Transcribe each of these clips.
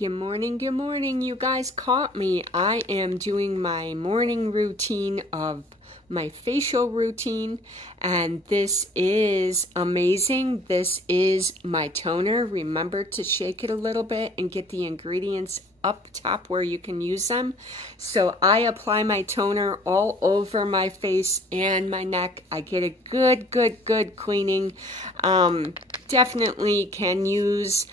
Good morning. You guys caught me. I am doing my morning routine of my facial routine, and this is amazing. This is my toner. Remember to shake it a little bit and get the ingredients up top where you can use them. So I apply my toner all over my face and my neck. I get a good cleaning. Definitely can use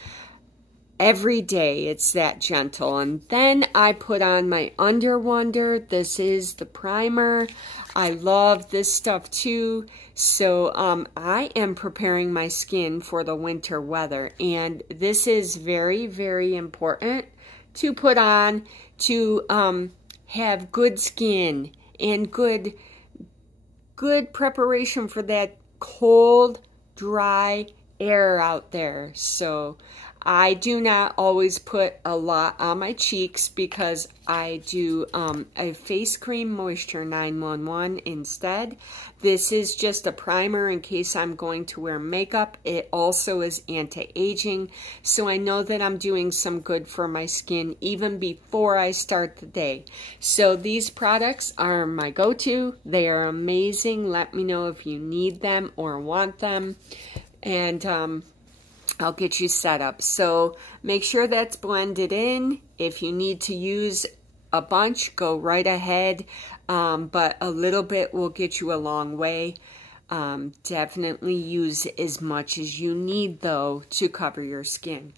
every day. It's that gentle. And then I put on my Under Wonder. This is the primer. I love this stuff too. So I am preparing my skin for the winter weather, and this is very important to put on to have good skin and good preparation for that cold, dry air out there. So I do not always put a lot on my cheeks because I do a face cream moisture 911 instead. This is just a primer in case I'm going to wear makeup. It also is anti-aging, so I know that I'm doing some good for my skin even before I start the day. So these products are my go-to. They are amazing. Let me know if you need them or want them, and I'll get you set up. So make sure that's blended in. If you need to use a bunch, go right ahead. But a little bit will get you a long way. Definitely use as much as you need, though, to cover your skin.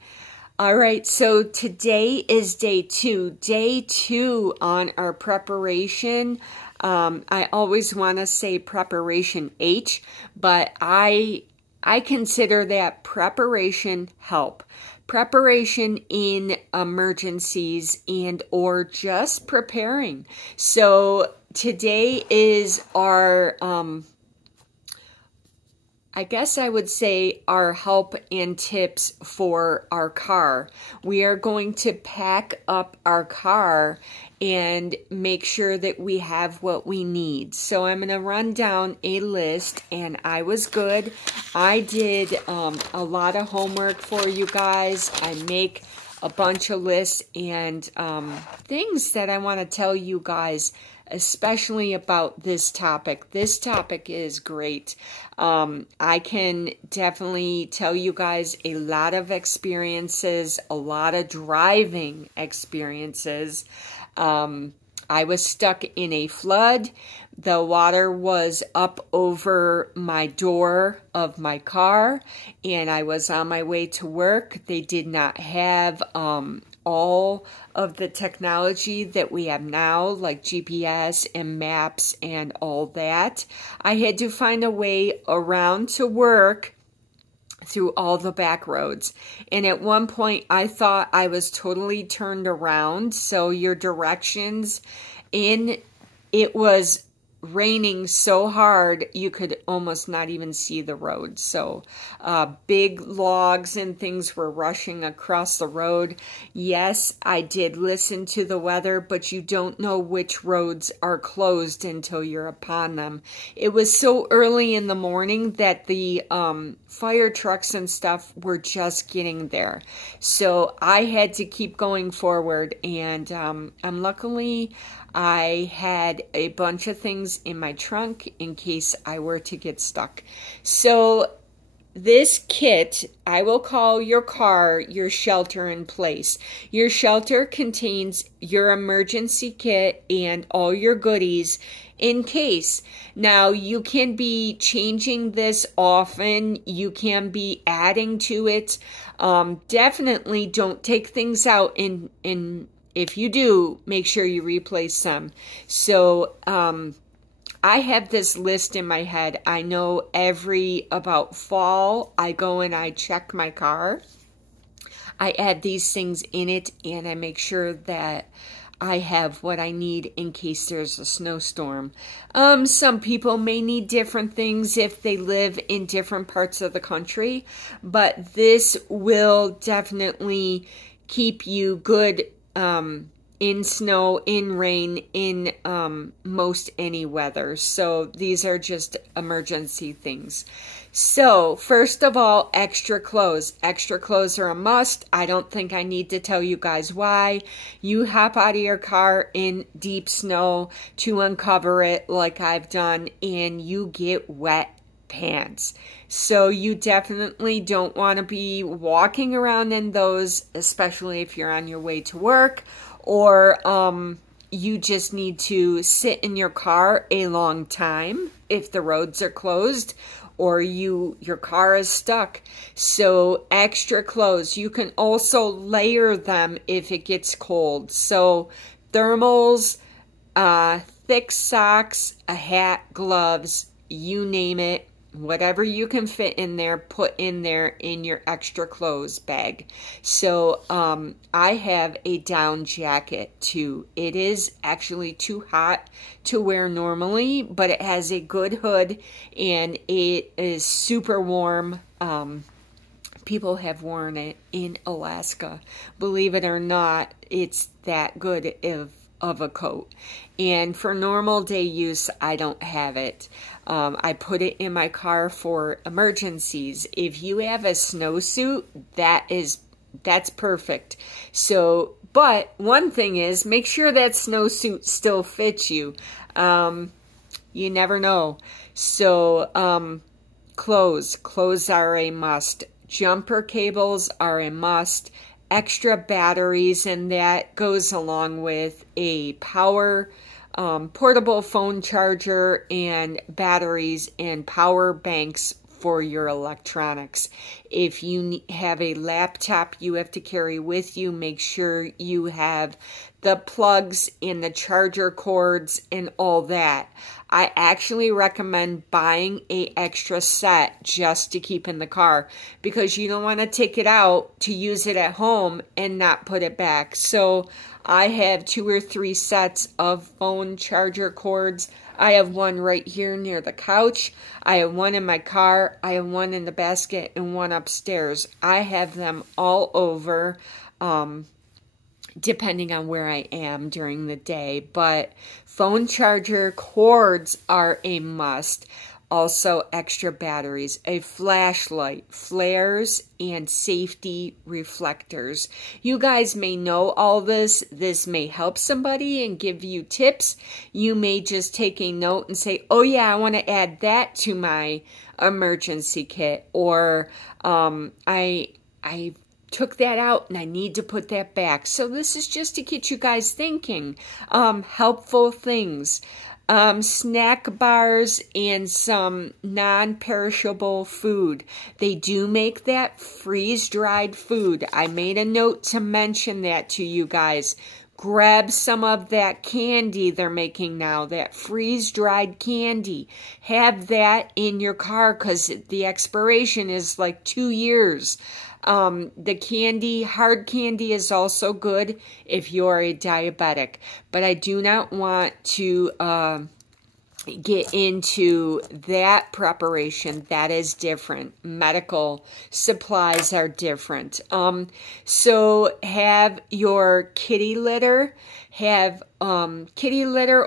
All right, so today is day two. Day two on our preparation. I always want to say preparation H, but I consider that preparation help. Preparation in emergencies and or just preparing. So today is our, I guess I would say our help and tips for our car. We are going to pack up our car and make sure that we have what we need. So I'm going to run down a list, and I was good. I did a lot of homework for you guys. I make a bunch of lists and things that I want to tell you guys, especially about this topic. This topic is great. I can definitely tell you guys a lot of experiences, a lot of driving experiences. I was stuck in a flood. The water was up over my door of my car, and I was on my way to work. They did not have all of the technology that we have now, like GPS and maps and all that. I had to find a way around to work through all the back roads. And at one point, I thought I was totally turned around. So your directions it was raining so hard you could almost not even see the road. So big logs and things were rushing across the road. Yes, I did listen to the weather, but you don't know which roads are closed until you're upon them. It was so early in the morning that the fire trucks and stuff were just getting there. So I had to keep going forward, and luckily I had a bunch of things in my trunk in case I were to get stuck. So this kit, I will call your car your shelter in place. Your shelter contains your emergency kit and all your goodies in case. Now, you can be changing this often. You can be adding to it. Definitely don't take things out if you do, make sure you replace them. So I have this list in my head. I know about fall, I go and I check my car. I add these things in it, and I make sure that I have what I need in case there's a snowstorm. Some people may need different things if they live in different parts of the country, but this will definitely keep you good in snow, in rain, in most any weather. So these are just emergency things. So, first of all, extra clothes. Extra clothes are a must. I don't think I need to tell you guys why. You hop out of your car in deep snow to uncover it like I've done, and you get wet pants. So you definitely don't want to be walking around in those, especially if you're on your way to work, or you just need to sit in your car a long time if the roads are closed, or your car is stuck. So extra clothes. You can also layer them if it gets cold. So thermals, thick socks, a hat, gloves, you name it. Whatever you can fit in there, put in there in your extra clothes bag. So I have a down jacket too. It is actually too hot to wear normally, but it has a good hood and it is super warm. People have worn it in Alaska. Believe it or not, it's that good of a coat. And for normal day use, I don't have it. I put it in my car for emergencies. If you have a snowsuit, that's perfect. So, but one thing is, make sure that snowsuit still fits you. You never know. So, clothes are a must. Jumper cables are a must. Extra batteries, and that goes along with a portable phone charger and batteries and power banks for your electronics. If you have a laptop you have to carry with you, make sure you have the plugs and the charger cords and all that. I actually recommend buying an extra set just to keep in the car, because you don't want to take it out to use it at home and not put it back. So I have 2 or 3 sets of phone charger cords. I have one right here near the couch. I have one in my car. I have one in the basket and one upstairs. I have them all over, depending on where I am during the day. But phone charger cords are a must. Also, extra batteries, a flashlight, flares, and safety reflectors. You guys may know all this. This may help somebody and give you tips. You may just take a note and say, oh yeah, I want to add that to my emergency kit. Or I took that out and I need to put that back. So this is just to get you guys thinking. Helpful things. Snack bars and some non-perishable food. They do make that freeze-dried food. I made a note to mention that to you guys. Grab some of that candy they're making now, that freeze-dried candy. Have that in your car because the expiration is like 2 years. The candy, hard candy is also good if you're a diabetic, but I do not want to get into that preparation. That is different. Medical supplies are different. So have your kitty litter,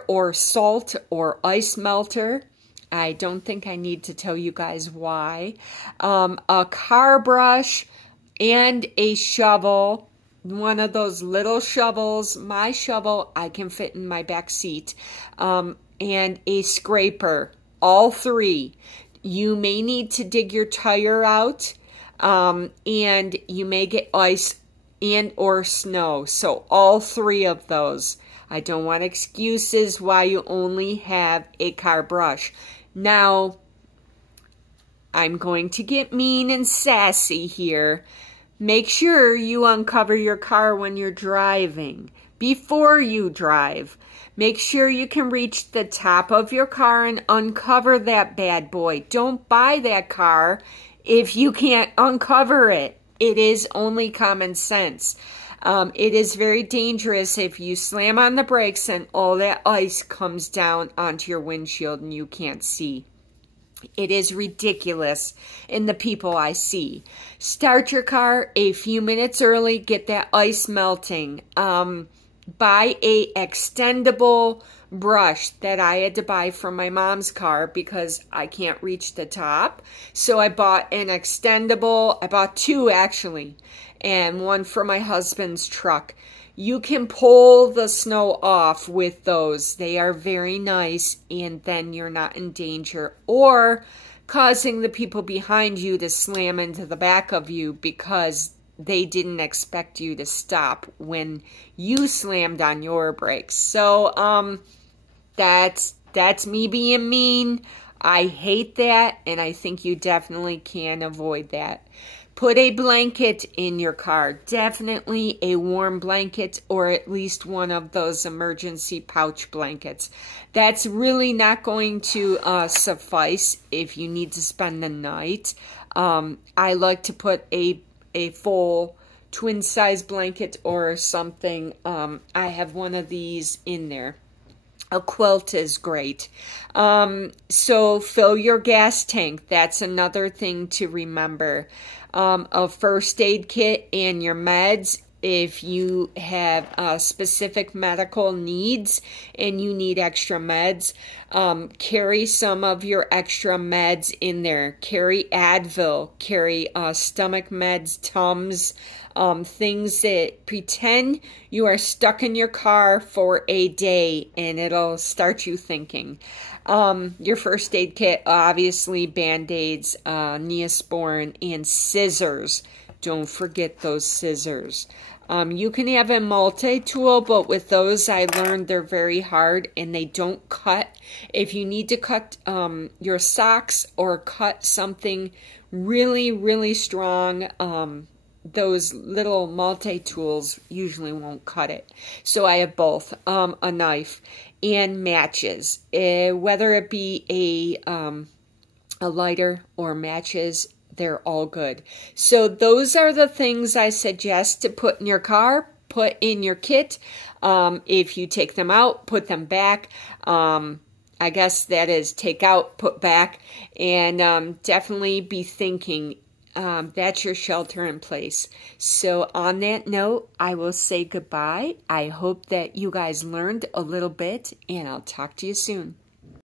or salt or ice melter. I don't think I need to tell you guys why. A car brush and a shovel, one of those little shovels. My shovel I can fit in my back seat. And a scraper, all 3. You may need to dig your tire out, and you may get ice and or snow. So all 3 of those. I don't want excuses why you only have a car brush. Now, I'm going to get mean and sassy here. Make sure you uncover your car when you're driving. Before you drive, make sure you can reach the top of your car and uncover that bad boy. Don't buy that car if you can't uncover it. It is only common sense. It is very dangerous if you slam on the brakes and all that ice comes down onto your windshield and you can't see. It is ridiculous in the people I see. Start your car a few minutes early, get that ice melting. buy a extendable brush that I had to buy from my mom's car because I can't reach the top. So I bought an extendable, I bought two actually, and one for my husband's truck. You can pull the snow off with those. They are very nice, and then you're not in danger or causing the people behind you to slam into the back of you because they didn't expect you to stop when you slammed on your brakes. So that's me being mean. I hate that, and I think you definitely can avoid that. Put a blanket in your car. Definitely a warm blanket, or at least one of those emergency pouch blankets. That's really not going to suffice if you need to spend the night. I like to put a full twin size blanket or something. I have one of these in there. A quilt is great. So fill your gas tank. That's another thing to remember. A first aid kit and your meds. If you have specific medical needs and you need extra meds, carry some of your extra meds in there. Carry Advil, carry stomach meds, Tums, things that pretend you are stuck in your car for a day and it'll start you thinking. Your first aid kit, obviously Band-Aids, Neosporin, and scissors. Don't forget those scissors. You can have a multi-tool, but with those I learned they're very hard and they don't cut. If you need to cut your socks or cut something really, really strong, those little multi-tools usually won't cut it. So I have both, a knife and matches. Whether it be a lighter or matches, they're all good. So those are the things I suggest to put in your car, put in your kit. If you take them out, put them back. I guess that is take out, put back, and definitely be thinking that's your shelter in place. So on that note, I will say goodbye. I hope that you guys learned a little bit, and I'll talk to you soon.